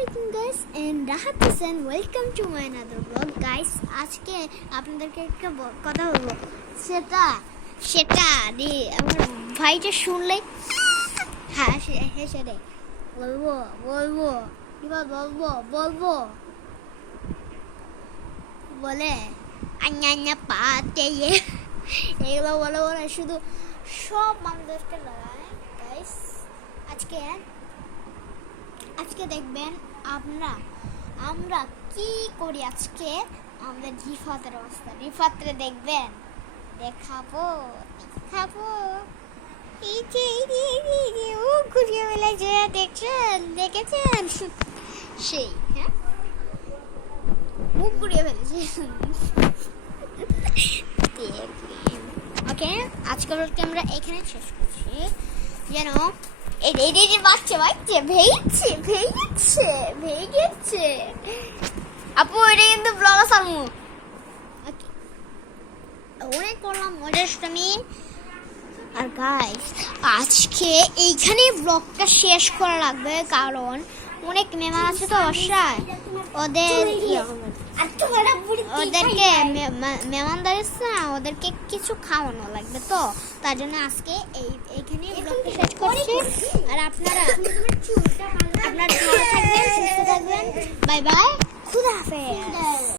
Assalamualaikum guys and Rahat Hussain, welcome to my another vlog guys. আজকে আপনাদেরকে একটা কথা বলবো, সেটা আমার ভাইটা শুনলে হ্যাঁ সেটাই বলবো বলে আন্না পাতে এগুলো বলে শুধু সব মানুষদেরকে লাগায় গাইস। আজকে দেখবেন আমরা কি করি। আজকে আমাদের রিফাতের অবস্থা, রিফাতরে দেখবেন, দেখাবো এই যে ও ঘুরিয়ে বেলায় দেখেছেন সেই হ্যাঁ মুখ ঘুরিয়ে ফেলেছে। ওকে, আজকের ব্লগটি আমরা এখানে শেষ করছি। যেন এই বাচ্চা ভেঙেছে আপু, এটা কিন্তু ব্লগ সারমু। অনেক করলাম মজাটা আর গাইস, আজকে এইখানে ব্লগটা শেষ করা লাগবে, কারণ অনেক মেহমান আছে তো বাসায়, ওদেরকে মেহমানদার না, ওদেরকে কিছু খাওয়ানো লাগবে, তো তার জন্য আজকে এইখানে ব্লগটা শেষ করছি। আর আপনারা ভালো থাকবেন, সুস্থ থাকবেন, বাই বাই, খুদা হাফেজ।